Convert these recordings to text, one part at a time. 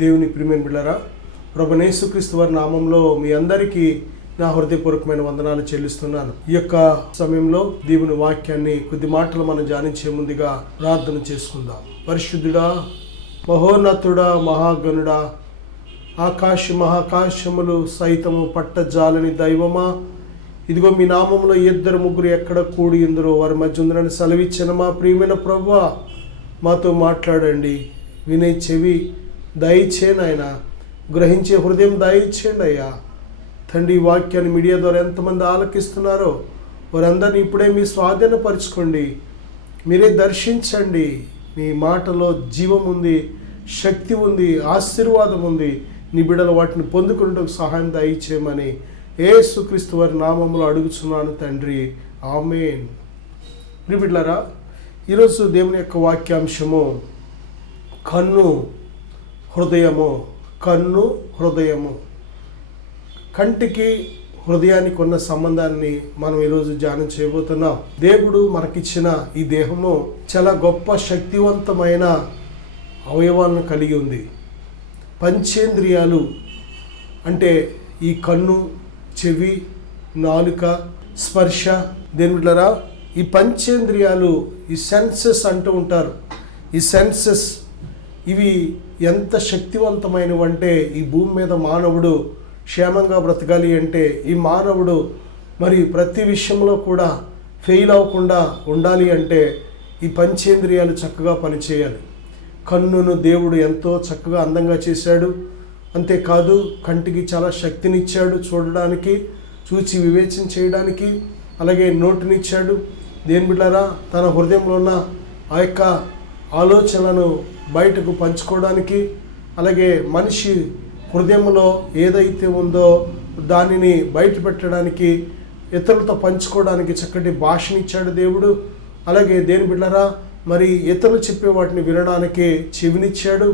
దేవుని ప్రియమైన బిడ్డలారా, ప్రభువైన యేసుక్రీస్తు వారి నామంలో మీ అందరికీ నా హృదయపూర్వకమైన వందనాలు చెల్లిస్తున్నాను. ఈ యొక్క సమయంలో దేవుని వాక్యాన్ని కొద్ది మాటలు మనం ధ్యానించే ముందుగా ప్రార్థన చేసుకుందాం. పరిశుద్ధుడా, మహోన్నతుడా, మహాగణుడా, మహాకాశములు సైతము పట్టజాలని దైవమా, ఇదిగో మీ నామంలో 2-3 ఎక్కడ కూడి ఇందులో వారి మధ్య ఉందని సెలవిచ్చిన మా ప్రియమైన ప్రభువా, మాతో మాట్లాడండి. వినే చెవి దయచేయండి ఆయన, గ్రహించే హృదయం దయచేయండి అయ్యా తండ్రి. ఈ వాక్యాన్ని మీడియా ద్వారా ఎంతమంది ఆలకిస్తున్నారో వారందరినీ ఇప్పుడే మీ స్వాధీనపరచుకోండి. మీరే దర్శించండి. మీ మాటలో జీవం ఉంది, శక్తి ఉంది, ఆశీర్వాదం ఉంది. నీ బిడ్డలు వాటిని పొందుకునేందుకు సహాయం దయచేయమని యేసుక్రీస్తు వారి నామములో అడుగుచున్నాను తండ్రి, ఆమేన్. బిడ్డలారా, ఈరోజు దేవుని యొక్క వాక్యాంశము కన్ను హృదయము. కన్ను హృదయము, కంటికి హృదయానికి ఉన్న సంబంధాన్ని మనం ఈరోజు ధ్యానం చేయబోతున్నాం. దేవుడు మనకిచ్చిన ఈ దేహము చాలా గొప్ప శక్తివంతమైన అవయవాలను కలిగి ఉంది. పంచేంద్రియాలు అంటే ఈ కన్ను, చెవి, నాలుక, స్పర్శ. దేవుళ్ళరా, ఈ పంచేంద్రియాలు, ఈ సెన్సెస్ అంటూ ఉంటారు. ఈ సెన్సెస్ ఇవి ఎంత శక్తివంతమైనవి అంటే, ఈ భూమి మీద మానవుడు క్షేమంగా బ్రతకాలి అంటే, ఈ మానవుడు మరి ప్రతి విషయంలో కూడా ఫెయిల్ అవ్వకుండా ఉండాలి అంటే ఈ పంచేంద్రియాలు చక్కగా పనిచేయాలి. కన్నును దేవుడు ఎంతో చక్కగా అందంగా చేశాడు. అంతేకాదు, కంటికి చాలా శక్తినిచ్చాడు చూడడానికి, చూచి వివేచన చేయడానికి. అలాగే నోటినిచ్చాడు. దేని బిడ్డలారా, తన హృదయంలో ఉన్న ఆ యొక్క ఆలోచనలను బయటకు పంచుకోవడానికి, అలాగే మనిషి హృదయంలో ఏదైతే ఉందో దానిని బయట పెట్టడానికి, ఇతరులతో పంచుకోవడానికి చక్కటి భాషనిచ్చాడు దేవుడు. అలాగే దేని బిడ్డలారా, మరి ఇతరులు చెప్పే వాటిని వినడానికి చెవినిచ్చాడు.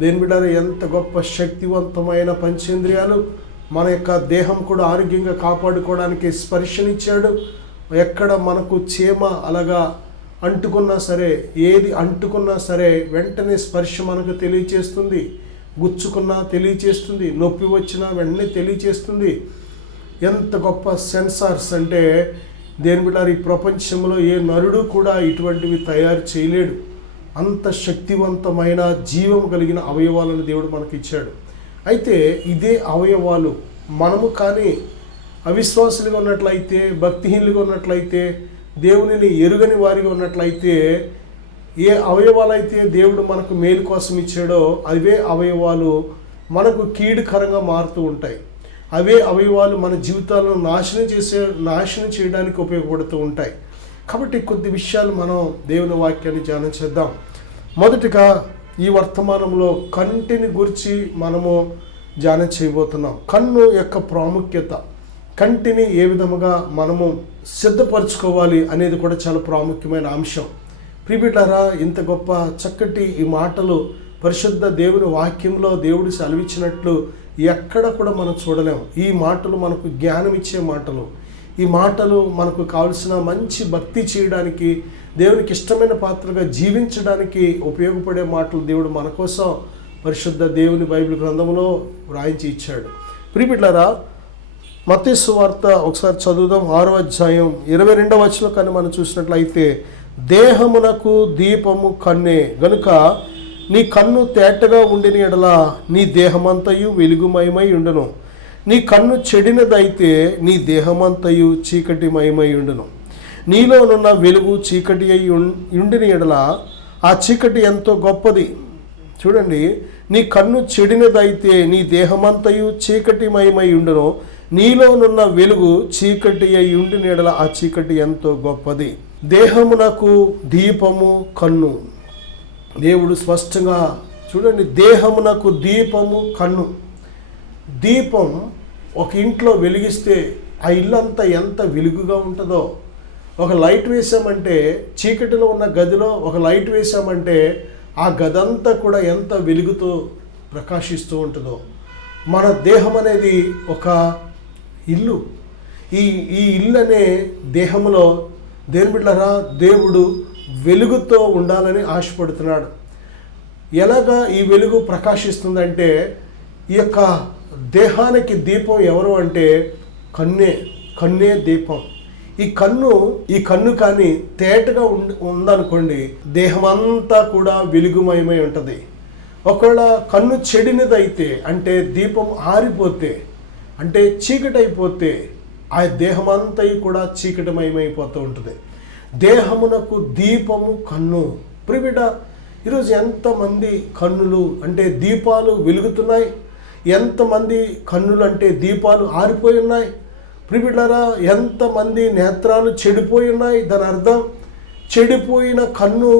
దేని బిడ్డలారా, ఎంత గొప్ప శక్తివంతమైన పంచేంద్రియాలు. మన యొక్క దేహం కూడా ఆరోగ్యంగా కాపాడుకోవడానికి స్పర్శనిచ్చాడు. ఎక్కడ మనకు చీమ అలాగా అంటుకున్నా సరే, ఏది అంటుకున్నా సరే వెంటనే స్పర్శ మనకు తెలియచేస్తుంది. గుచ్చుకున్నా తెలియచేస్తుంది, నొప్పి వచ్చినా వెంటనే తెలియచేస్తుంది. ఎంత గొప్ప సెన్సార్స్ అంటే, దేని బిడ్డలారా, ఈ ప్రపంచంలో ఏ నరుడు కూడా ఇటువంటివి తయారు చేయలేడు. అంత శక్తివంతమైన జీవం కలిగిన అవయవాలను దేవుడు మనకి ఇచ్చాడు. అయితే ఇదే అవయవాలు మనము కానీ అవిశ్వాసులుగా ఉన్నట్లయితే, భక్తిహీనులుగా ఉన్నట్లయితే, దేవునిని ఎరుగని వారిగా ఉన్నట్లయితే, ఏ అవయవాలైతే దేవుడు మనకు మేలు కోసం ఇచ్చాడో అవే అవయవాలు మనకు కీడుకరంగా మారుతూ ఉంటాయి. అవే అవయవాలు మన జీవితాలను నాశనం చేయడానికి ఉపయోగపడుతూ ఉంటాయి. కాబట్టి కొద్ది విషయాలు మనం దేవుని వాక్యాన్ని ధ్యానం చేద్దాం. మొదటిగా ఈ వర్తమానంలో కంటిని గురించి మనము ధ్యానం చేయబోతున్నాం. కన్ను యొక్క ప్రాముఖ్యత, కంటిని ఏ విధముగా మనము సిద్ధపరచుకోవాలి అనేది కూడా చాలా ప్రాముఖ్యమైన అంశం. ప్రియబిడ్డలారా, ఇంత గొప్ప చక్కటి ఈ మాటలు పరిశుద్ధ దేవుని వాక్యంలో దేవుడు సెలవిచ్చినట్లు ఎక్కడ కూడా మనం చూడలేము. ఈ మాటలు మనకు జ్ఞానం ఇచ్చే మాటలు. ఈ మాటలు మనకు కావలసిన మంచి భక్తి చేయడానికి, దేవునికి ఇష్టమైన పాత్రగా జీవించడానికి ఉపయోగపడే మాటలు దేవుడు మన కోసం పరిశుద్ధ దేవుని బైబిల్ గ్రంథంలో వ్రాయించి ఇచ్చాడు. ప్రియబిడ్డలారా, మత్తయి సువార్త ఒకసారి చదువుదాం. 6వ అధ్యాయం 22వ వచనం కానీ మనం చూసినట్లయితే, దేహమునకు దీపము కన్నే గనుక నీ కన్ను తేటగా ఉండిన ఎడల నీ దేహమంతయు వెలుగుమయమై ఉండును. నీ కన్ను చెడినదైతే నీ దేహమంతయు చీకటిమయమై ఉండును. నీలోనున్న వెలుగు చీకటి అయి ఉండిన ఎడల ఆ చీకటి ఎంతో గొప్పది. చూడండి, నీ కన్ను చెడినదైతే నీ దేహమంతయు చీకటిమయమై ఉండును. నీలోనున్న వెలుగు చీకటి అయి ఉండిన ఎడల ఆ చీకటి ఎంతో గొప్పది. దేహమునకు దీపము కన్ను. దేవుడు స్పష్టంగా చూడండి, దేహమునకు దీపము కన్ను. దీపం ఒక ఇంట్లో వెలిగిస్తే ఆ ఇల్లంతా ఎంత వెలుగుగా ఉంటుందో. ఒక లైట్ వేసామంటే, చీకటిలో ఉన్న గదిలో ఒక లైట్ వేసామంటే ఆ గదంతా కూడా ఎంత వెలుగుతో ప్రకాశిస్తూ ఉంటుందో. మన దేహం అనేది ఒక ఇల్లు. ఈ ఇల్లు అనే దేహంలో దేని బిడ్డలారా, దేవుడు వెలుగుతో ఉండాలని ఆశపడుతున్నాడు. ఎలాగా ఈ వెలుగు ప్రకాశిస్తుందంటే, ఈ యొక్క దేహానికి దీపం ఎవరు అంటే కన్నే దీపం. ఈ కన్ను కానీ తేటగా ఉందనుకోండి, దేహం అంతా కూడా వెలుగుమయమై ఉంటుంది. ఒకవేళ కన్ను చెడినదైతే, అంటే దీపం ఆరిపోతే, అంటే చీకటి అయిపోతే, ఆ దేహం అంతా కూడా చీకటిమయమైపోతూ ఉంటుంది. దేహమునకు దీపము కన్ను. ప్రియుడ, ఈరోజు ఎంతమంది కన్నులు అంటే దీపాలు వెలుగుతున్నాయి, ఎంతమంది కన్నులు అంటే దీపాలు ఆరిపోయి ఉన్నాయి. ప్రియులారా, ఎంతమంది నేత్రాలు చెడిపోయి ఉన్నాయి. దాని అర్థం, చెడిపోయిన కన్ను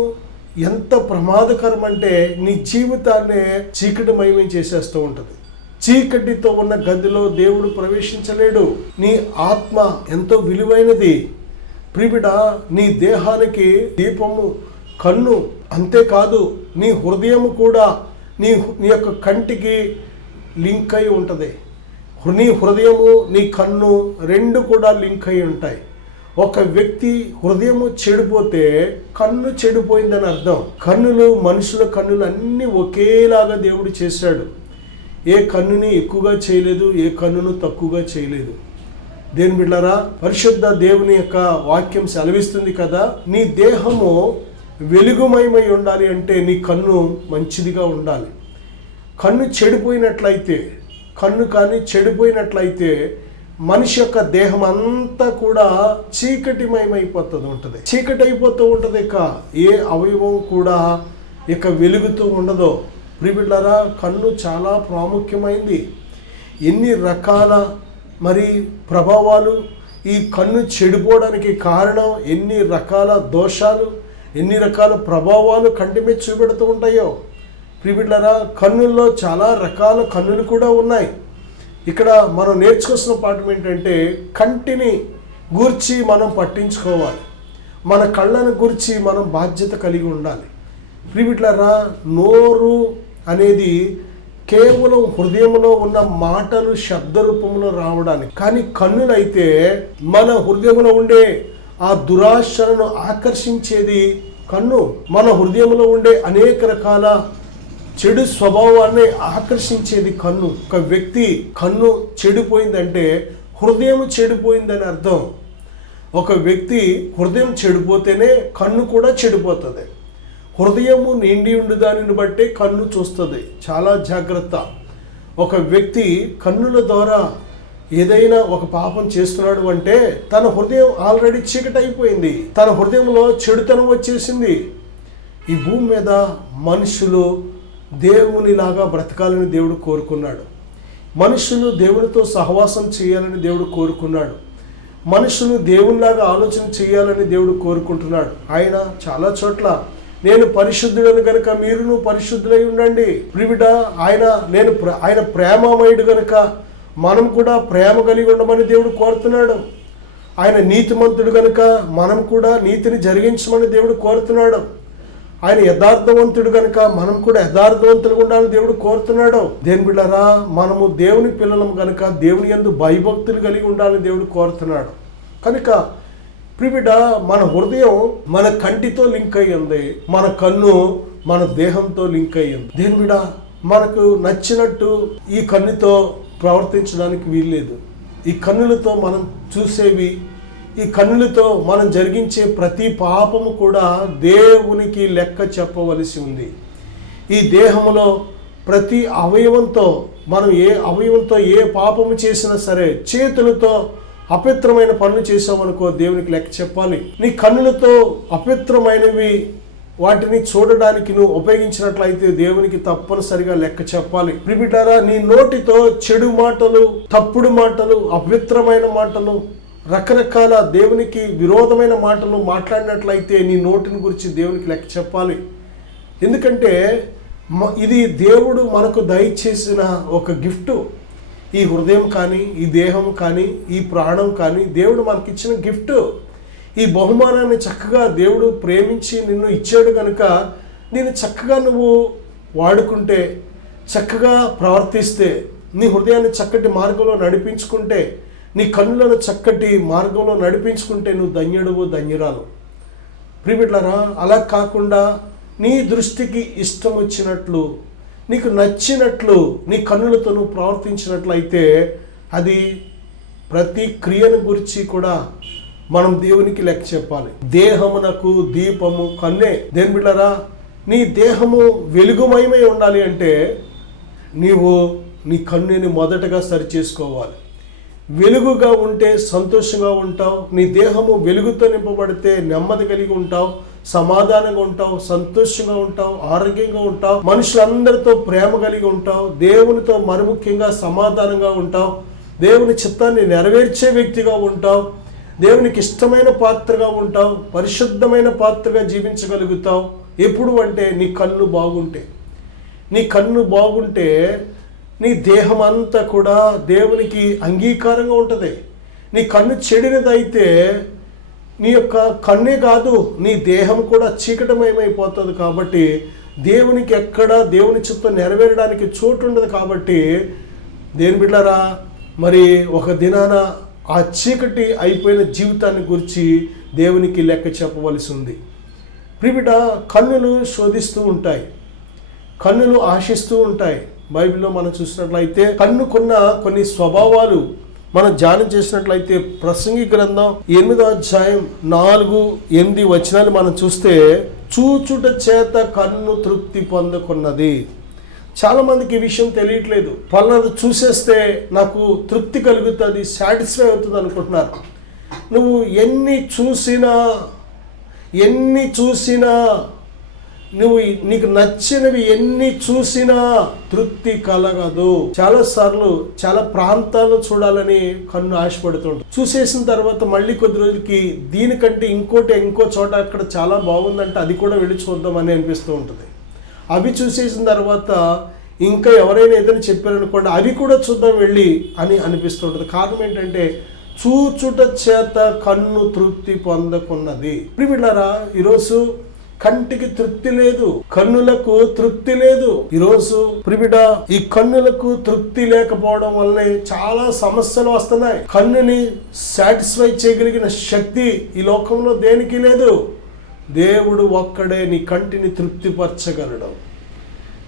ఎంత ప్రమాదకరం అంటే నీ జీవితాన్నే చీకటిమయం చేసేస్తూ ఉంటుంది. చీకటితో ఉన్న గదిలో దేవుడు ప్రవేశించలేడు. నీ ఆత్మ ఎంతో విలువైనది. ప్రియుడ, నీ దేహానికి దీపము కన్ను. అంతేకాదు, నీ హృదయము కూడా నీ యొక్క కంటికి లింక్ అయి ఉంటుంది. నీ హృదయము నీ కన్ను రెండు కూడా లింక్ అయి ఉంటాయి. ఒక వ్యక్తి హృదయము చెడిపోతే కన్ను చెడిపోయిందని అర్థం. మనుషుల కన్నులు అన్నీ ఒకేలాగా దేవుడు చేశాడు. ఏ కన్నుని ఎక్కువగా చేయలేదు, ఏ కన్నును తక్కువగా చేయలేదు. దేని బిడ్డలారా, పరిశుద్ధ దేవుని యొక్క వాక్యం సెలవిస్తుంది కదా, నీ దేహము వెలుగుమయమై ఉండాలి అంటే నీ కన్ను మంచిదిగా ఉండాలి. కన్ను చెడిపోయినట్లయితే మనిషి యొక్క దేహం అంతా కూడా చీకటి అయిపోతూ ఉంటుంది. ఏ అవయవం కూడా ఇక వెలుగుతూ ఉండదో. ప్రియులారా, కన్ను చాలా ప్రాముఖ్యమైంది. ఎన్ని రకాల ప్రభావాలు ఈ కన్ను చెడిపోవడానికి కారణం, ఎన్ని రకాల దోషాలు, ఎన్ని రకాల ప్రభావాలు కంటి మీద చూపెడుతూ ఉంటాయో. ప్రియులారా, కన్నుల్లో చాలా రకాల కన్నులు కూడా ఉన్నాయి. ఇక్కడ మనం నేర్చుకోవాల్సిన పాఠం ఏంటంటే, కంటిని గూర్చి మనం పట్టించుకోవాలి. మన కళ్ళను గూర్చి మనం బాధ్యత కలిగి ఉండాలి. ప్రియులారా, నోరు అనేది కేవలం హృదయంలో ఉన్న మాటలు శబ్ద రూపంలో రావడానికి, కానీ కన్నులైతే మన హృదయంలో ఉండే ఆ దురాశలను ఆకర్షించేది కన్ను. మన హృదయంలో ఉండే అనేక రకాల చెడు స్వభావాన్ని ఆకర్షించేది కన్ను. ఒక వ్యక్తి కన్ను చెడిపోయిందంటే హృదయం చెడిపోయిందని అర్థం. ఒక వ్యక్తి హృదయం చెడిపోతేనే కన్ను కూడా చెడిపోతుంది. హృదయము నిండి ఉండి దానిని బట్టే కన్ను చూస్తుంది. చాలా జాగ్రత్త. ఒక వ్యక్తి కన్నుల ద్వారా ఏదైనా ఒక పాపం చేస్తున్నాడు అంటే తన హృదయం ఆల్రెడీ చీకటి అయిపోయింది, తన హృదయంలో చెడుతనం వచ్చేసింది. ఈ భూమి మీద మనుషులు దేవునిలాగా బ్రతకాలని దేవుడు కోరుకున్నాడు. మనుషులు దేవునితో సహవాసం చేయాలని దేవుడు కోరుకున్నాడు. మనుషులు దేవునిలాగా ఆలోచన చేయాలని దేవుడు కోరుకుంటున్నాడు. ఆయన చాలా చోట్ల నేను పరిశుద్ధుడను గనుక మీరును పరిశుద్ధులై ఉండండి. ప్రియుడా, ఆయన ప్రేమమయుడు గనుక మనం కూడా ప్రేమ కలిగి ఉండమని దేవుడు కోరుతున్నాడు. ఆయన నీతిమంతుడు గనుక మనం కూడా నీతిని జరిగించమని దేవుడు కోరుతున్నాడు. ఆయన యథార్థవంతుడు కనుక మనం కూడా యథార్థవంతులుగా ఉండాలని దేవుడు కోరుతున్నాడు. దేని బిడ్డలారా, మనము దేవుని పిల్లలం కనుక దేవుని యందు భయభక్తులు కలిగి ఉండాలని దేవుడు కోరుతున్నాడు. కనుక ప్రియుడ, మన హృదయం మన కంటితో లింక్ అయ్యి ఉంది, మన కన్ను మన దేహంతో లింక్ అయ్యి ఉంది. దేని బిడ్డ, మనకు నచ్చినట్టు ఈ కన్నుతో ప్రవర్తించడానికి వీల్లేదు. ఈ కన్నులతో మనం చూసేవి, ఈ కన్నులతో మనం జరిగించే ప్రతి పాపము కూడా దేవునికి లెక్క చెప్పవలసి ఉంది. ఈ దేహంలో ప్రతి అవయవంతో మనం ఏ అవయవంతో ఏ పాపము చేసినా సరే, చేతులతో అపవిత్రమైన పనులు చేసామనుకో దేవునికి లెక్క చెప్పాలి. నీ కన్నులతో అపవిత్రమైనవి వాటిని చూడడానికి నువ్వు ఉపయోగించినట్లయితే దేవునికి తప్పనిసరిగా లెక్క చెప్పాలి. ప్రియులారా, నీ నోటితో చెడు మాటలు, తప్పుడు మాటలు, అపవిత్రమైన మాటలు, రకరకాల దేవునికి విరోధమైన మాటలు మాట్లాడినట్లయితే నీ నోటిని గురించి దేవునికి లెక్క చెప్పాలి. ఎందుకంటే ఇది దేవుడు మనకు దయచేసిన ఒక గిఫ్ట్. ఈ హృదయం కానీ, ఈ దేహం కానీ, ఈ ప్రాణం కానీ దేవుడు మనకిచ్చిన గిఫ్ట్. ఈ బహుమానాన్ని చక్కగా దేవుడు ప్రేమించి నిన్ను ఇచ్చాడు కనుక నేను చక్కగా నువ్వు వాడుకుంటే, చక్కగా ప్రవర్తిస్తే, నీ హృదయాన్ని చక్కటి మార్గంలో నడిపించుకుంటే, నీ కన్నులను చక్కటి మార్గంలో నడిపించుకుంటే నువ్వు ధన్యుడువు, ధన్యురాలు. ప్రియులారా, అలా కాకుండా నీ దృష్టికి ఇష్టం వచ్చినట్లు, నీకు నచ్చినట్లు నీ కన్నులతో నువ్వు ప్రవర్తించినట్లయితే అది ప్రతి క్రియను గురించి కూడా మనం దేవునికి లెక్క చెప్పాలి. దేహమునకు దీపము కన్నే. దేని బిడ్డలారా, నీ దేహము వెలుగుమయమై ఉండాలి అంటే నీవు నీ కన్నుని మొదటగా సరిచేసుకోవాలి. వెలుగుగా ఉంటే సంతోషంగా ఉంటావు. నీ దేహము వెలుగుతో నింపబడితే నెమ్మది కలిగి ఉంటావు, సమాధానంగా ఉంటావు, సంతోషంగా ఉంటావు, ఆరోగ్యంగా ఉంటావు, మనుషులందరితో ప్రేమ కలిగి ఉంటావు, దేవునితో మరి ముఖ్యంగా సమాధానంగా ఉంటావు, దేవుని చిత్తాన్ని నెరవేర్చే వ్యక్తిగా ఉంటావు, దేవునికి ఇష్టమైన పాత్రగా ఉంటావు, పరిశుద్ధమైన పాత్రగా జీవించగలుగుతావు. ఎప్పుడు అంటే నీ కన్ను బాగుంటే. నీ కన్ను బాగుంటే నీ దేహం అంతా కూడా దేవునికి అంగీకారంగా ఉంటుంది. నీ కన్ను చెడినదైతే నీ యొక్క కన్నే కాదు, నీ దేహం కూడా చీకటమయమైపోతుంది. కాబట్టి దేవునికి ఎక్కడ దేవుని చిత్తం నెరవేరడానికి చోటు ఉండదు. కాబట్టి దేని బిడ్డలారా, మరి ఒక దినాన ఆ చీకటి అయిపోయిన జీవితాన్ని గురించి దేవునికి లెక్క చెప్పవలసి ఉంది. ప్రియబిడ్డ, కన్నులు శోధిస్తూ ఉంటాయి, కన్నులు ఆశిస్తూ ఉంటాయి. బైబిల్లో మనం చూసినట్లయితే కన్నుకున్న కొన్ని స్వభావాలు మనం ధ్యానం చేసినట్లయితే ప్రసంగి గ్రంథం 8వ అధ్యాయం 4-8 వచనాలు మనం చూస్తే, చూచుట చేత కన్ను తృప్తి పొందుకున్నది. చాలామందికి ఈ విషయం తెలియట్లేదు. పలానాది చూసేస్తే నాకు తృప్తి కలుగుతుంది, సాటిస్ఫై అవుతుంది అనుకుంటున్నారు. నువ్వు ఎన్ని చూసినా నువ్వు నీకు నచ్చినవి ఎన్ని చూసినా తృప్తి కలగదు. చాలాసార్లు చాలా ప్రాంతాలు చూడాలని కన్ను ఆశపడుతుంటుంది. చూసేసిన తర్వాత మళ్ళీ కొద్ది రోజులకి దీనికంటే ఇంకో చోట అక్కడ చాలా బాగుందంటే అది కూడా వెళ్ళి చూద్దామని అనిపిస్తూ ఉంటుంది. అవి చూసేసిన తర్వాత ఇంకా ఎవరైనా ఏదైనా చెప్పారనుకోండి, అవి కూడా చూద్దాం వెళ్ళి అని అనిపిస్తుంటుంది. కారణం ఏంటంటే చూచుట చేత కన్ను తృప్తి పొందకున్నది. ప్రియమిత్రులారా, ఈరోజు కంటికి తృప్తి లేదు, కన్నులకు తృప్తి లేదు. ఈరోజు ప్రియమిడ, ఈ కన్నులకు తృప్తి లేకపోవడం వల్లనే చాలా సమస్యలు వస్తున్నాయి. కన్నుని సాటిస్ఫై చేయగలిగిన శక్తి ఈ లోకంలో దేనికి లేదు. దేవుడు ఒక్కడే నీ కంటిని తృప్తిపరచగలడు.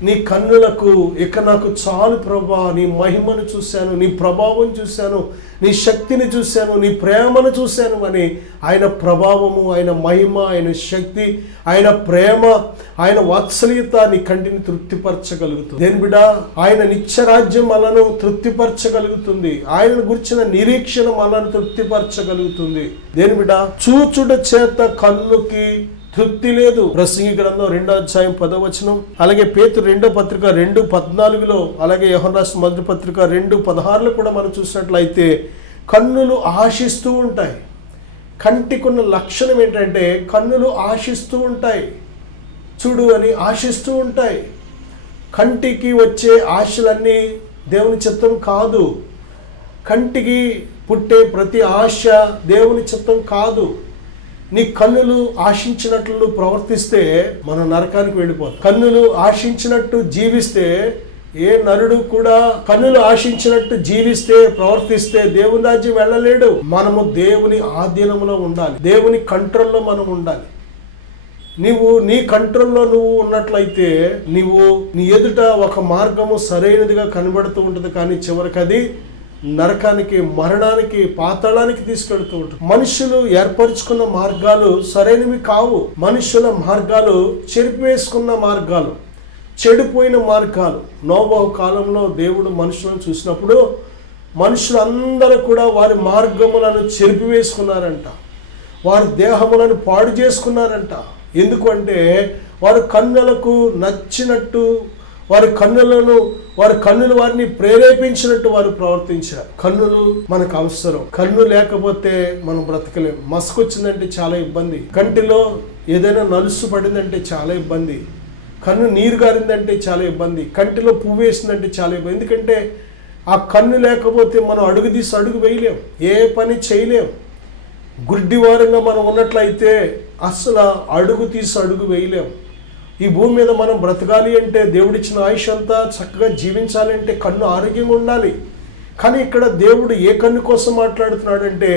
నీ కన్నులకు ఇక నాకు చాలు ప్రభువా, నీ మహిమను చూశాను, నీ ప్రభావం చూశాను, నీ శక్తిని చూశాను, నీ ప్రేమను చూశాను అని ఆయన ప్రభావము, ఆయన మహిమ, ఆయన శక్తి, ఆయన ప్రేమ, ఆయన వాత్సల్యత నీ కంటిని తృప్తిపరచగలుగుతుంది. దేని బిడ్డ, ఆయన నిత్యరాజ్యం మనను తృప్తిపరచగలుగుతుంది. ఆయన గురించిన నిరీక్షణ మనను తృప్తిపరచగలుగుతుంది. దేని బిడ్డ, చూచుట చేత కన్నుకి తృప్తి లేదు. ప్రసంగి గ్రంథం 2వ అధ్యాయం 10వ వచనం, అలాగే పేతురు 2వ పత్రిక 2:14, అలాగే యోహన్నా రాసిన మొదటి పత్రిక 2:16 కూడా మనం చూసినట్లయితే కన్నులు ఆశిస్తూ ఉంటాయి. కంటికున్న లక్షణం ఏంటంటే కన్నులు ఆశిస్తూ ఉంటాయి, చూడు అని ఆశిస్తూ ఉంటాయి. కంటికి వచ్చే ఆశలన్నీ దేవుని చిత్తం కాదు. కంటికి పుట్టే ప్రతి ఆశ దేవుని చిత్తం కాదు. నీ కన్నులు ఆశించినట్లు ప్రవర్తిస్తే మన నరకానికి వెళ్ళిపోతాం. కన్నులు ఆశించినట్టు జీవిస్తే ఏ నరుడు కూడా కన్నులు ఆశించినట్టు జీవిస్తే ప్రవర్తిస్తే దేవుని రాజ్యం వెళ్ళలేడు. మనము దేవుని ఆధీనంలో ఉండాలి, దేవుని కంట్రోల్లో మనం ఉండాలి. నీవు నీ కంట్రోల్లో నువ్వు ఉన్నట్లయితే నీవు నీ ఎదుట ఒక మార్గము సరైనదిగా కనబడుతూ ఉంటుంది, కానీ చివరికి అది నరకానికి, మరణానికి, పాతాళానికి తీసుకెళ్తూ ఉంటారు. మనుషులు ఏర్పరచుకున్న మార్గాలు సరైనవి కావు. మనుషుల మార్గాలు చెరిపివేసుకున్న మార్గాలు, చెడిపోయిన మార్గాలు. నోవహు కాలంలో దేవుడు మనుషులను చూసినప్పుడు మనుషులందరూ కూడా వారి మార్గములను చెరిపివేసుకున్నారంట, వారి దేహములను పాడు చేసుకున్నారంట. ఎందుకంటే వారి కన్నులకు నచ్చినట్టు, వారి కన్నులు వారిని ప్రేరేపించినట్టు వారు ప్రవర్తించారు. కన్నులు మనకు అవసరం. కన్ను లేకపోతే మనం బ్రతకలేం. మస్క్ వచ్చిందంటే చాలా ఇబ్బంది, కంటిలో ఏదైనా నలుసు పడిందంటే చాలా ఇబ్బంది, కన్ను నీరు గారిందంటే చాలా ఇబ్బంది, కంటిలో పువ్వు వేసిందంటే చాలా ఇబ్బంది. ఎందుకంటే ఆ కన్ను లేకపోతే మనం అడుగు తీసి అడుగు వేయలేం, ఏ పని చేయలేం. గుడ్డివారంగా మనం ఉన్నట్లయితే అసలు అడుగు తీసి అడుగు వేయలేం. ఈ భూమి మీద మనం బ్రతకాలి అంటే, దేవుడిచ్చిన ఆయుష్ అంతా చక్కగా జీవించాలి అంటే కన్ను ఆరోగ్యంగా ఉండాలి. కానీ ఇక్కడ దేవుడు ఏ కన్ను కోసం మాట్లాడుతున్నాడంటే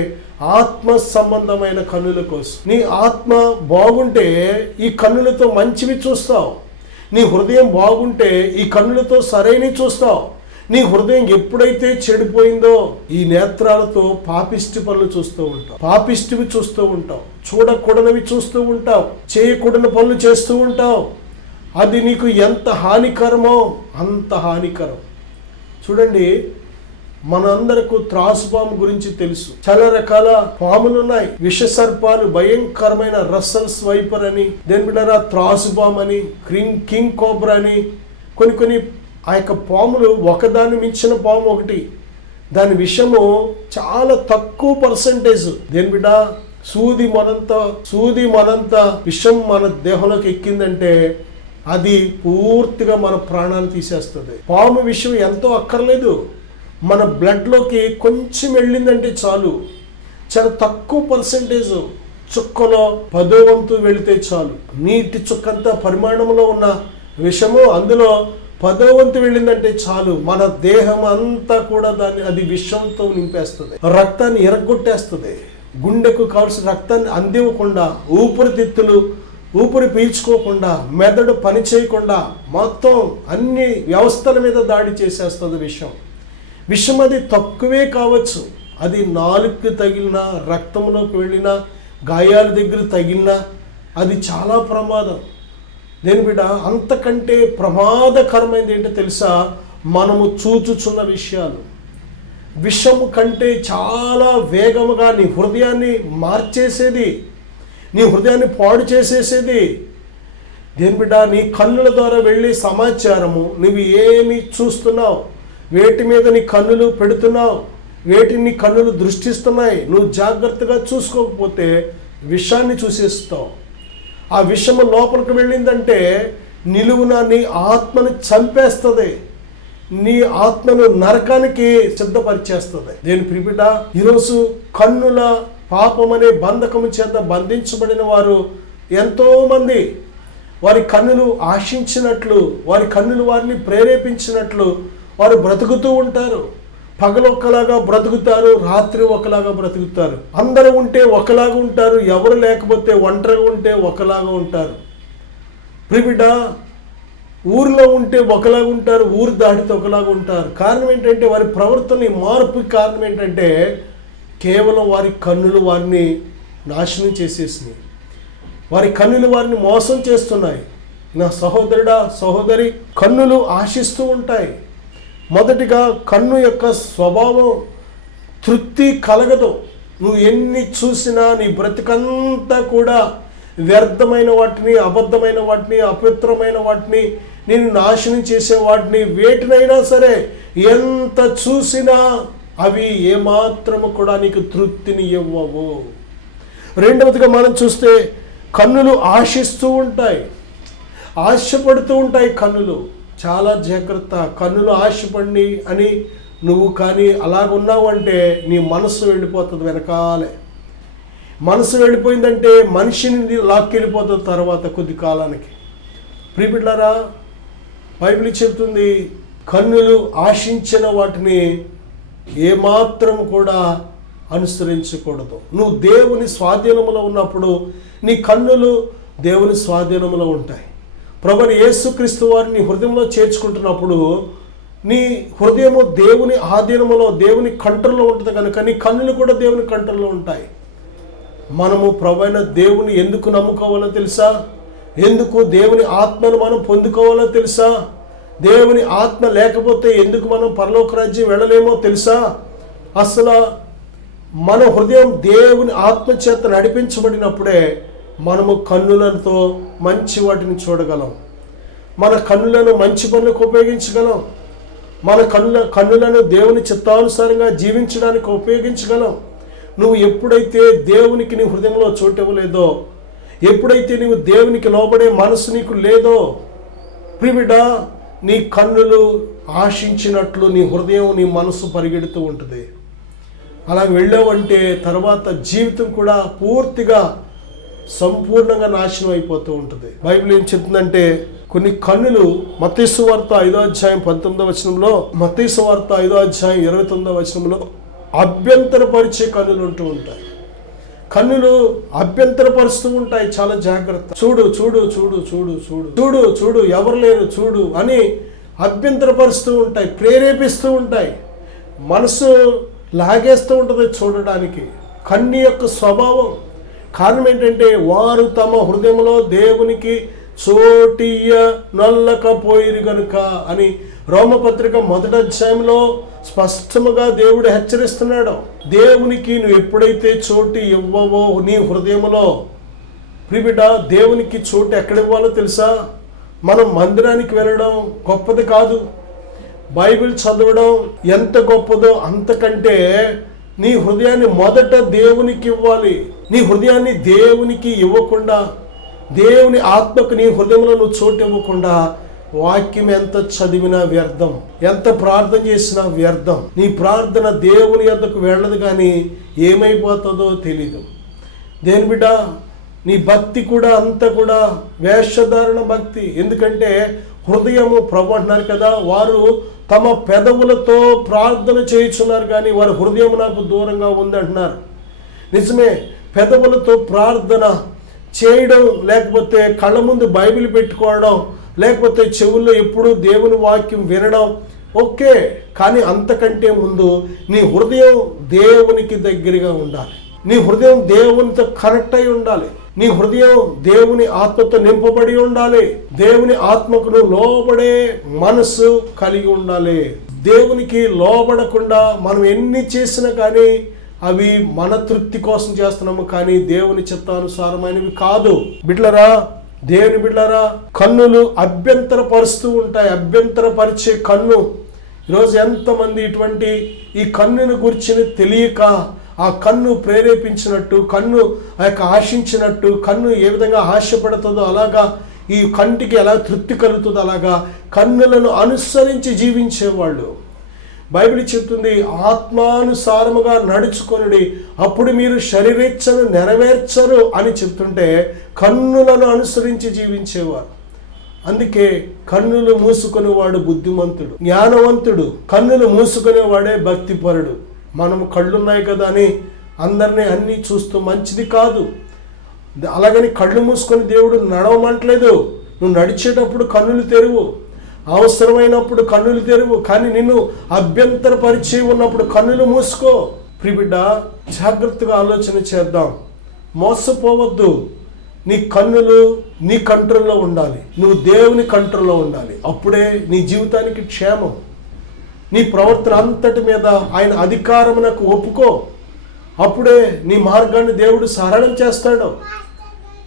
ఆత్మ సంబంధమైన కన్నుల కోసం. నీ ఆత్మ బాగుంటే ఈ కన్నులతో మంచివి చూస్తావు. నీ హృదయం బాగుంటే ఈ కన్నులతో సరైనవి చూస్తావు. నీ హృదయం ఎప్పుడైతే చెడిపోయిందో ఈ నేత్రాలతో పాపిష్టి పనులు చూస్తూ ఉంటావు, పాపిష్టివి చూస్తూ ఉంటావు, చూడకూడనివి చూస్తూ ఉంటావు, చేయకూడని పనులు చేస్తూ ఉంటావు. అది నీకు ఎంత హానికరమో అంత హానికరం. చూడండి, మనందరకు త్రాసుపాము గురించి తెలుసు. చాలా రకాల పాములు ఉన్నాయి, విష సర్పాలు, భయంకరమైన రస్సల్స్ వైపర్ అని, దేని బిడ్డారా త్రాసుపాము అని, కింగ్ కోబ్రా అని, కొన్ని ఆ యొక్క పాములు ఒకదాన్ని మించిన పాము ఒకటి. దాని విషము చాలా తక్కువ పర్సంటేజ్. దేని బిడ్డ సూది మనంత విషం మన దేహంలోకి ఎక్కిందంటే అది పూర్తిగా మన ప్రాణాన్ని తీసేస్తుంది. పాము విషయం ఎంతో అక్కర్లేదు, మన బ్లడ్లోకి కొంచెం వెళ్ళిందంటే చాలు. చాలా తక్కువ పర్సంటేజ్, చుక్కలో 10వ వంతు వెళితే చాలు. నీటి చుక్కంత పరిమాణంలో ఉన్న విషము అందులో 10వ వంతు వెళ్ళిందంటే చాలు, మన దేహం అంతా కూడా అది విషంతో నింపేస్తుంది, రక్తాన్ని ఎరగొట్టేస్తుంది. గుండెకు కావాల్సిన రక్తాన్ని అందివ్వకుండా, ఊపిరి పీల్చుకోకుండా, మెదడు పని చేయకుండా మొత్తం అన్ని వ్యవస్థల మీద దాడి చేసేస్తుంది విషం. అది తక్కువే కావచ్చు, అది నాలుగుకి తగిలినా, రక్తంలోకి వెళ్ళినా, గాయాల దగ్గర తగిలినా అది చాలా ప్రమాదం. దేని బిడ్డ అంతకంటే ప్రమాదకరమైనది ఏంటో తెలుసా? మనము చూచుచున్న విషయాలు. విషము కంటే చాలా వేగముగా నీ హృదయాన్ని మార్చేసేది, నీ హృదయాన్ని పాడు చేసేసేది. దేని బిడ్డ నీ కన్నుల ద్వారా వెళ్ళే సమాచారము, నువ్వు ఏమి చూస్తున్నావు, వేటి మీద నీ కన్నులు పెడుతున్నావు, వేటిని నీ కన్నులు దృష్టిస్తున్నాయి, నువ్వు జాగ్రత్తగా చూసుకోకపోతే విషాన్ని చూసేస్తావు. ఆ విషము లోపలికి వెళ్ళిందంటే నిలువున నీ ఆత్మను చంపేస్తుంది, నీ ఆత్మను నరకానికి సిద్ధపరిచేస్తుంది. దేని ప్రిబిడ్డ ఈరోజు కన్నుల పాపం అనే బంధకము చేత బంధించబడిన వారు ఎంతోమంది, వారి కన్నులు ఆశించినట్లు, వారి కన్నులు వారిని ప్రేరేపించినట్లు వారు బ్రతుకుతూ ఉంటారు. పగలు ఒకలాగా బ్రతుకుతారు, రాత్రి ఒకలాగా బ్రతుకుతారు. అందరూ ఉంటే ఒకలాగా ఉంటారు, ఎవరు లేకపోతే ఒంటరిగా ఉంటే ఒకలాగా ఉంటారు. ప్రిబిడ్డ ఊరిలో ఉంటే ఒకలాగా ఉంటారు, ఊరు దాటితే ఒకలాగా ఉంటారు. కారణం ఏంటంటే వారి ప్రవర్తన మార్పుకి కారణం ఏంటంటే కేవలం వారి కన్నులు వారిని నాశనం చేసేసినాయి, వారి కన్నులు వారిని మోసం చేస్తున్నాయి. నా సహోదరుడా, సహోదరి, కన్నులు ఆశిస్తూ ఉంటాయి. మొదటిగా కన్ను యొక్క స్వభావం తృప్తి కలగదు. నువ్వు ఎన్ని చూసినా నీ బ్రతికంతా కూడా వ్యర్థమైన వాటిని, అబద్ధమైన వాటిని, అపవిత్రమైన వాటిని, నేను నాశనం చేసే వాటిని, వేటినైనా సరే ఎంత చూసినా అవి ఏమాత్రము కూడా నీకు తృప్తిని ఇవ్వవు. రెండవదిగా మనం చూస్తే కన్నులు ఆశిస్తూ ఉంటాయి, ఆశపడుతూ ఉంటాయి కన్నులు. చాలా జాగ్రత్త. కన్నులు ఆశపడి అని నువ్వు కానీ అలాగున్నావు అంటే నీ మనస్సు వెళ్ళిపోతుంది వెనకాలే. మనసు వెళ్ళిపోయిందంటే మనిషిని లాక్కెళ్ళిపోతుంది తర్వాత కొద్ది కాలానికి. ప్రియబిడ్డలారా, బైబిల్ చెబుతుంది కన్నులు ఆశించిన వాటిని ఏమాత్రం కూడా అనుసరించకూడదు. నువ్వు దేవుని స్వాధీనంలో ఉన్నప్పుడు నీ కన్నులు దేవుని స్వాధీనంలో ఉంటాయి. ప్రభువైన యేసుక్రీస్తు వారిని హృదయంలో చేర్చుకుంటున్నప్పుడు నీ హృదయము దేవుని ఆధీనములో, దేవుని కంట్రోల్లో ఉంటుంది కనుక నీ కన్నులు కూడా దేవుని కంట్రోల్లో ఉంటాయి. మనము ప్రభువైన దేవుని ఎందుకు నమ్ముకోవాలో తెలుసా? ఎందుకు దేవుని ఆత్మను మనం పొందుకోవాలో తెలుసా? దేవుని ఆత్మ లేకపోతే ఎందుకు మనం పరలోక రాజ్యం వెళ్ళలేమో తెలుసా? అసలు మన హృదయం దేవుని ఆత్మ చేత నడిపించబడినప్పుడే మనము కన్నులతో మంచి వాటిని చూడగలం, మన కన్నులను మంచి పనులకు ఉపయోగించగలం, మన కన్నులను దేవుని చిత్తానుసారంగా జీవించడానికి ఉపయోగించగలం. నువ్వు ఎప్పుడైతే దేవునికి నీ హృదయంలో చోటు ఇవ్వలేదో, ఎప్పుడైతే నీవు దేవునికి లోబడే మనసు నీకు లేదో, ప్రియబిడ్డ నీ కన్నులు ఆశించినట్లు నీ హృదయం, నీ మనసు పరిగెడుతూ ఉంటుంది. అలా వెళ్ళావంటే తర్వాత జీవితం కూడా పూర్తిగా సంపూర్ణంగా నాశనం అయిపోతూ ఉంటుంది. బైబిల్ ఏం చెప్తుందంటే కొన్ని కన్నులు మత్తయి సువార్త 5వ అధ్యాయం 19వ వచనంలో, మత్తయి సువార్త 5వ అధ్యాయం 29వ వచనంలో అభ్యంతరపరిచే కన్నులు ఉంటూ ఉంటాయి. కన్నులు అభ్యంతరపరుస్తూ ఉంటాయి, చాలా జాగ్రత్త. చూడు చూడు చూడు చూడు చూడు చూడు చూడు ఎవరు లేరు చూడు అని అభ్యంతరపరుస్తూ ఉంటాయి, ప్రేరేపిస్తూ ఉంటాయి, మనసు లాగేస్తూ ఉంటుంది చూడడానికి. కన్ను యొక్క స్వభావం కారణం ఏంటంటే వారు తమ హృదయంలో దేవునికి చోటియ నొల్లకపోయిరు గనుక అని రోమపత్రిక 1వ అధ్యాయంలో స్పష్టముగా దేవుడు హెచ్చరిస్తున్నాడు. దేవునికి నువ్వు ఎప్పుడైతే చోటు ఇవ్వవో నీ హృదయంలో, ప్రియబిడ్డ, దేవునికి చోటు ఎక్కడ ఇవ్వాలో తెలుసా? మనం మందిరానికి వెళ్ళడం గొప్పది కాదు, బైబిల్ చదవడం ఎంత గొప్పదో అంతకంటే నీ హృదయాన్ని మొదట దేవునికి ఇవ్వాలి. నీ హృదయాన్ని దేవునికి ఇవ్వకుండా, దేవుని ఆత్మకు నీ హృదయంలో నువ్వు చోటు ఇవ్వకుండా వాక్యం ఎంత చదివినా వ్యర్థం, ఎంత ప్రార్థన చేసినా వ్యర్థం. నీ ప్రార్థన దేవుని యొద్దకు వెళ్ళదు, కానీ ఏమైపోతుందో తెలీదు. దేని బిడ్డ, నీ భక్తి కూడా అంత కూడా వేషధారణ భక్తి. ఎందుకంటే హృదయము, ప్రభు అంటున్నారు కదా, వారు తమ పెదవులతో ప్రార్థన చేయుచున్నారు కానీ వారి హృదయం నాకు దూరంగా ఉంది అంటున్నారు. నిజమే, పెదవులతో ప్రార్థన చేయడం, లేకపోతే కళ్ళ ముందు బైబిల్ పెట్టుకోవడం, లేకపోతే చెవుల్లో ఎప్పుడూ దేవుని వాక్యం వినడం ఓకే, కానీ అంతకంటే ముందు నీ హృదయం దేవునికి దగ్గరగా ఉండాలి. నీ హృదయం దేవునితో కనెక్ట్ అయి ఉండాలి. నీ హృదయం దేవుని ఆత్మతో నింపబడి ఉండాలి. దేవుని ఆత్మకు నువ్వు లోబడే మనసు కలిగి ఉండాలి. దేవునికి లోబడకుండా మనం ఎన్ని చేసినా కానీ అవి మన తృప్తి కోసం చేస్తున్నాము, కానీ దేవుని చిత్తానుసారమైనవి కాదు. బిడ్డలారా, దేవుని బిడ్డలారా, కన్నులు అభ్యంతరపరుస్తూ ఉంటాయి. అభ్యంతరపరిచే కన్ను. ఈరోజు ఎంతమంది ఇటువంటి ఈ కన్నుని గురించి తెలియక, ఆ కన్ను ప్రేరేపించినట్టు, కన్ను ఆ యొక్క ఆశించినట్టు, కన్ను ఏ విధంగా ఆశపడుతుందో అలాగా, ఈ కంటికి ఎలా తృప్తి కలుగుతుందో అలాగా కన్నులను అనుసరించి జీవించేవాళ్ళు. బైబిల్ చెప్తుంది, ఆత్మానుసారముగా నడుచుకొనుడి, అప్పుడు మీరు శరీరేచ్ఛను నెరవేర్చరు అని చెప్తుంటే కన్నులను అనుసరించి జీవించేవారు. అందుకే కన్నులు మూసుకునేవాడు బుద్ధిమంతుడు, జ్ఞానవంతుడు. కన్నులు మూసుకునేవాడే భక్తిపరుడు. మనము కళ్ళున్నాయి కదా అని అందరినీ అన్నీ చూస్తూ మంచిది కాదు. అలాగని కళ్ళు మూసుకొని దేవుడు నడవమంటలేదు. నువ్వు నడిచేటప్పుడు కన్నులు తెరువు, అవసరమైనప్పుడు కన్నులు తెరువు, కానీ నిన్ను అభ్యంతరపరిచి ఉన్నప్పుడు కన్నులు మూసుకో. ప్రియబిడ్డ, జాగ్రత్తగా ఆలోచన చేద్దాం, మోసపోవద్దు. నీ కన్నులు నీ కంట్రోల్లో ఉండాలి, నువ్వు దేవుని కంట్రోల్లో ఉండాలి. అప్పుడే నీ జీవితానికి క్షేమం. నీ ప్రవర్తన అంతటి మీద ఆయన అధికారమునకు ఒప్పుకో, అప్పుడే నీ మార్గాన్ని దేవుడు సరళం చేస్తాడు.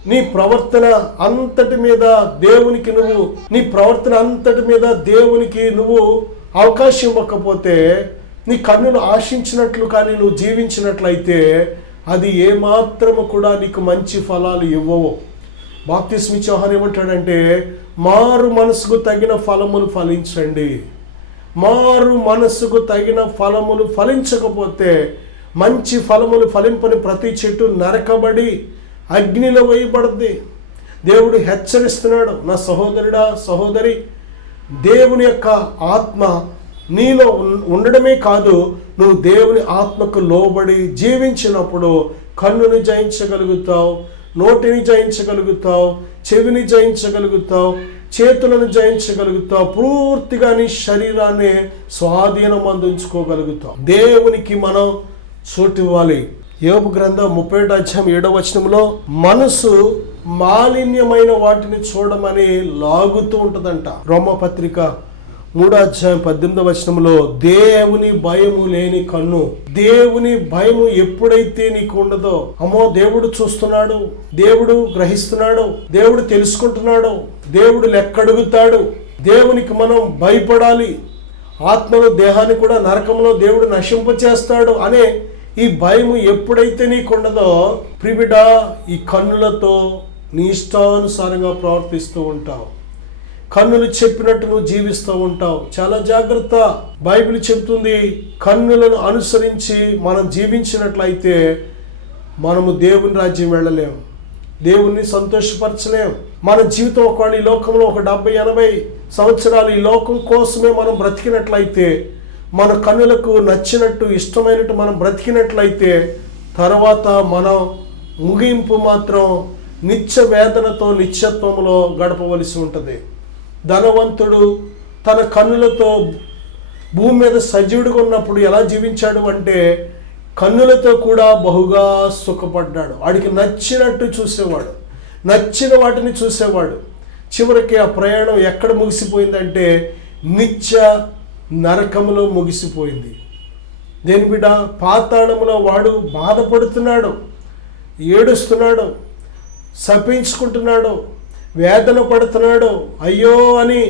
నీ ప్రవర్తన అంతటి మీద దేవునికి నువ్వు అవకాశం ఇవ్వకపోతే, నీ కన్నులు ఆశించినట్లు కానీ నువ్వు జీవించినట్లయితే అది ఏమాత్రము కూడా నీకు మంచి ఫలాలు ఇవ్వవు. బాప్తిస్మ ఇచ్చే యోహాను ఏమంటాడంటే, మారు మనసుకు తగిన ఫలములు ఫలించండి. మారు మనసుకు తగిన ఫలములు ఫలించకపోతే, మంచి ఫలములు ఫలింపని ప్రతి చెట్టు నరకబడి అగ్నిలో వేయబడుద్ది. దేవుడు హెచ్చరిస్తున్నాడు. నా సహోదరుడా, సహోదరి, దేవుని యొక్క ఆత్మ నీలో ఉండడమే కాదు, నువ్వు దేవుని ఆత్మకు లోబడి జీవించినప్పుడు కన్నుని జయించగలుగుతావు, నోటిని జయించగలుగుతావు, చెవిని జయించగలుగుతావు, చేతులను జయించగలుగుతావు, పూర్తిగా నీ శరీరాన్ని స్వాధీనం అందించుకోగలుగుతావు. దేవునికి మనం చోటు ఇవ్వాలి. యోబు గ్రంథం 37వ అధ్యాయం 7వ వచనంలో మనసు మాలిన్యమైన వాటిని చూడమని లాగుతూ ఉంటుందంట. రోమపత్రిక 3వ అధ్యాయం 18వ వచనంలో దేవుని భయము లేని కన్ను. దేవుని భయము ఎప్పుడైతే నీకు ఉండదో, అమ్మో దేవుడు చూస్తున్నాడు, దేవుడు గ్రహిస్తున్నాడు, దేవుడు తెలుసుకుంటున్నాడు, దేవుడు లెక్కడుగుతాడు, దేవునికి మనం భయపడాలి, ఆత్మను దేహాన్ని కూడా నరకంలో దేవుడు నశింపచేస్తాడు అనే ఈ భయము ఎప్పుడైతే నీకుండదో, ప్రియబిడ్డ, ఈ కన్నులతో నీ ఇష్టానుసారంగా ప్రవర్తిస్తూ ఉంటావు. కన్నులు చెప్పినట్టు నువ్వు జీవిస్తూ ఉంటావు. చాలా జాగ్రత్త. బైబిల్ చెప్తుంది, కన్నులను అనుసరించి మనం జీవించినట్లయితే మనము దేవుని రాజ్యం వెళ్ళలేము, దేవుణ్ణి సంతోషపరచలేం. మన జీవితం ఒకవేళ ఈ లోకంలో ఒక 70-80 సంవత్సరాలు ఈ లోకం కోసమే మనం బ్రతికినట్లయితే, మన కన్నులకు నచ్చినట్టు ఇష్టమైనట్టు మనం బ్రతికినట్లయితే, తర్వాత మనం ముగింపు మాత్రం నిత్య వేదనతో నిత్యత్వంలో గడపవలసి ఉంటుంది. ధనవంతుడు తన కన్నులతో భూమి మీద సజీవుడిగా ఉన్నప్పుడు ఎలా జీవించాడు అంటే కన్నులతో కూడా బహుగా సుఖపడ్డాడు. వాడికి నచ్చినట్టు చూసేవాడు, నచ్చిన వాటిని చూసేవాడు. చివరికి ఆ ప్రయాణం ఎక్కడ ముగిసిపోయిందంటే నిత్య నరకములో ముగిసిపోయింది. దేని బిడ్డ, పాతాళములో వాడు బాధపడుతున్నాడు, ఏడుస్తున్నాడు, శపించుకుంటున్నాడు, వేదన పడుతున్నాడు, అయ్యో అని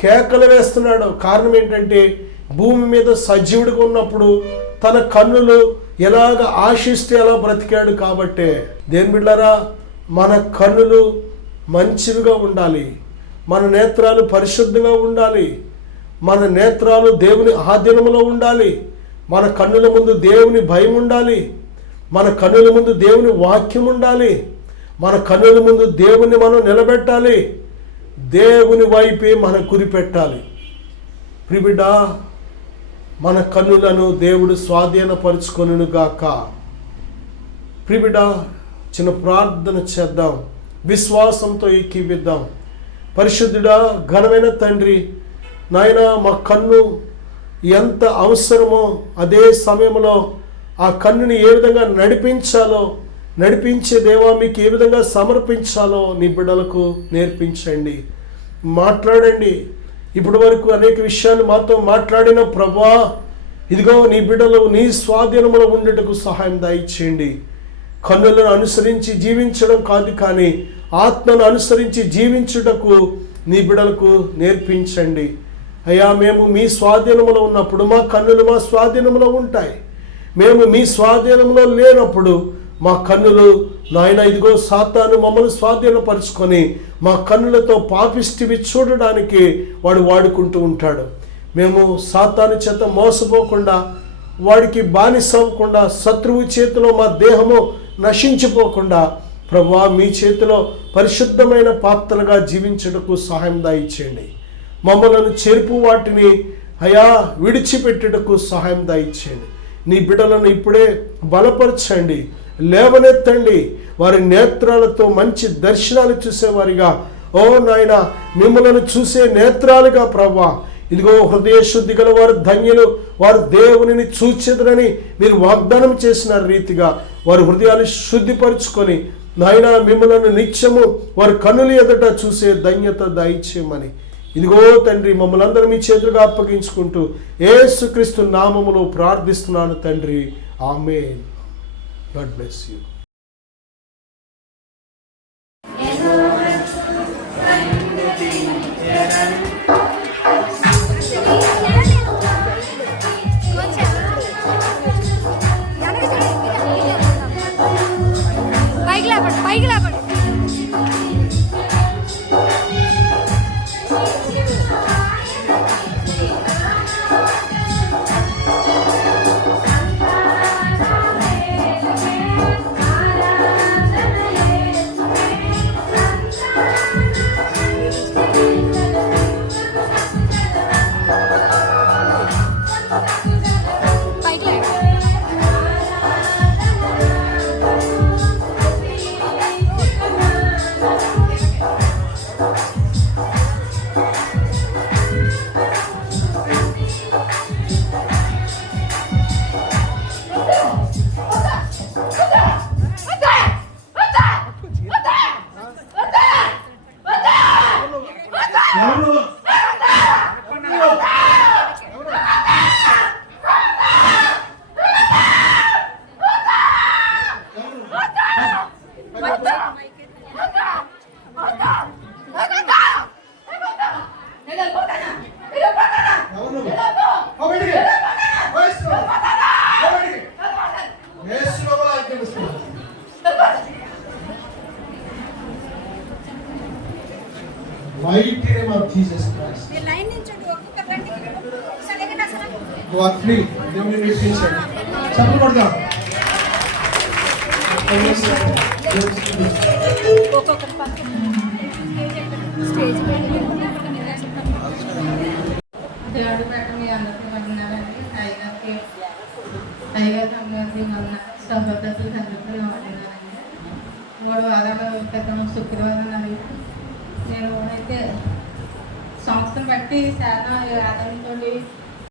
కేకలు వేస్తున్నాడు. కారణం ఏంటంటే భూమి మీద సజీవుడిగా ఉన్నప్పుడు తన కన్నులు ఎలాగ ఆశిస్తే అలా బ్రతికాడు కాబట్టే. దేని బిడ్డలారా, మన కన్నులు మంచివిగా ఉండాలి, మన నేత్రాలు పరిశుద్ధంగా ఉండాలి, మన నేత్రాలు దేవుని ఆధీనంలో ఉండాలి, మన కన్నుల ముందు దేవుని భయం ఉండాలి, మన కన్నుల ముందు దేవుని వాక్యం ఉండాలి, మన కన్నుల ముందు దేవుని మనం నిలబెట్టాలి, దేవుని వైపే మనం గురిపెట్టాలి. ప్రిబిడ్డ, మన కన్నులను దేవుడు స్వాధీనపరుచుకొనును గాక. ప్రిబిడ్డ, చిన్న ప్రార్థన చేద్దాం, విశ్వాసంతో ఏకీవిద్దాం. పరిశుద్ధుడా, ఘనమైన తండ్రి, నాయన మా కన్ను ఎంత అవసరమో అదే సమయంలో ఆ కన్నుని ఏ విధంగా నడిపించాలో, నడిపించే దేవా మీకు ఏ విధంగా సమర్పించాలో నీ బిడ్డలకు నేర్పించండి, మాట్లాడండి. ఇప్పటి వరకు అనేక విషయాలు మాతో మాట్లాడిన ప్రభువా, ఇదిగో నీ బిడ్డలు నీ స్వాధీనంలో ఉండేటకు సహాయం దయచేయండి. కన్నులను అనుసరించి జీవించడం కాదు, కానీ ఆత్మను అనుసరించి జీవించుటకు నీ బిడ్డలకు నేర్పించండి. అయ్యా, మేము మీ స్వాధీనంలో ఉన్నప్పుడు మా కన్నులు మా స్వాధీనంలో ఉంటాయి. మేము మీ స్వాధీనంలో లేనప్పుడు మా కన్నులు నాయన ఇదిగో సాతాను మమ్మల్ని స్వాధీనపరుచుకొని మా కన్నులతో పాపిష్టివి చూడడానికి వాడు వాడుకుంటూ ఉంటాడు. మేము సాతాను చేత మోసపోకుండా, వాడికి బానిసవ్వకుండా, శత్రువు చేతిలో మా దేహము నశించిపోకుండా ప్రభువా మీ చేతిలో పరిశుద్ధమైన పాత్రలుగా జీవించుటకు సహాయం దయచేయండి. మమ్మలను చెరుపు వాటిని అయా విడిచిపెట్టుటకు సహాయం దయచేయండి. నీ బిడ్డలను ఇప్పుడే బలపరచండి, లేవనెత్తండి. వారి నేత్రాలతో మంచి దర్శనాలు చూసేవారిగా, ఓ నాయన మిమ్మలను చూసే నేత్రాలుగా ప్రభువా, ఇదిగో హృదయ శుద్ధి గల వారు ధన్యులు, వారు దేవునిని చూచెదరని మీరు వాగ్దానం చేసిన రీతిగా వారి హృదయాలు శుద్ధిపరుచుకొని నాయన మిమ్మలను నిత్యము వారి కన్నుల ఎదుట చూసే ధన్యత దయచేయమని ఇదిగో తండ్రి మమ్మల్ని అందరూ మీ చేతులుగా అప్పగించుకుంటూ యేసుక్రీస్తు నామములో ప్రార్థిస్తున్నాను తండ్రి, ఆమేన్. God bless you. పైకి లేపండి. Mighty name of Jesus Christ. Go on, free. దేవుని నేర్పించండి. చప్పట్లు కొడదాం. దేవుడు పెట్ట మీ అందరికీ వందనాలండి. టైగర్ కమ్యూనిటీ మన సహోదరులు అందరికీ వందనాలండి. మూడు వారాల క్రితం శుక్రవారం నాడు నేను అయితే సంస్థను బట్టి శాతం ఆదాయంతో